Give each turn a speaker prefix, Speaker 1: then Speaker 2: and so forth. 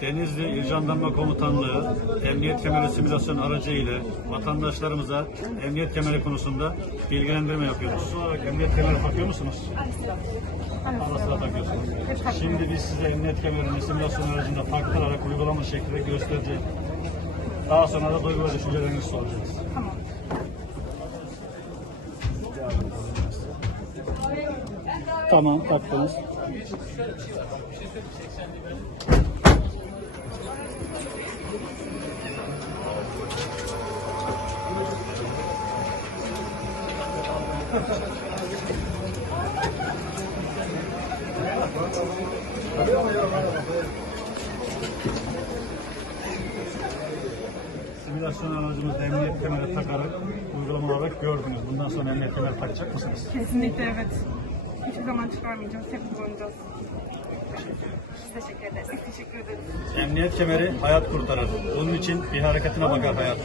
Speaker 1: Denizli İl Jandarma Komutanlığı emniyet kemeri simülasyon aracı ile vatandaşlarımıza emniyet kemeri konusunda bilgilendirme yapıyoruz. Son olarak emniyet kemeri takıyor musunuz? Ara sıra takıyorsunuz. Şimdi biz size emniyet kemerini simülasyon aracında taktırarak uygulama şekilde göstereceğiz. Daha sonra da duygu ve düşüncelerinizi soracağız.
Speaker 2: Tamam.
Speaker 1: Tamam, taktınız. Simülasyon aracımızda emniyet kemeri takarak uygulama olarak gördünüz. Bundan sonra emniyet kemeri takacak mısınız?
Speaker 2: Kesinlikle evet. Hiçbir zaman çıkarmayacağız. Hep kullanacağız. Biz teşekkür ederiz. Teşekkür ederiz.
Speaker 1: Emniyet kemeri hayat kurtarır. Bunun için bir hareketine bakar hayat.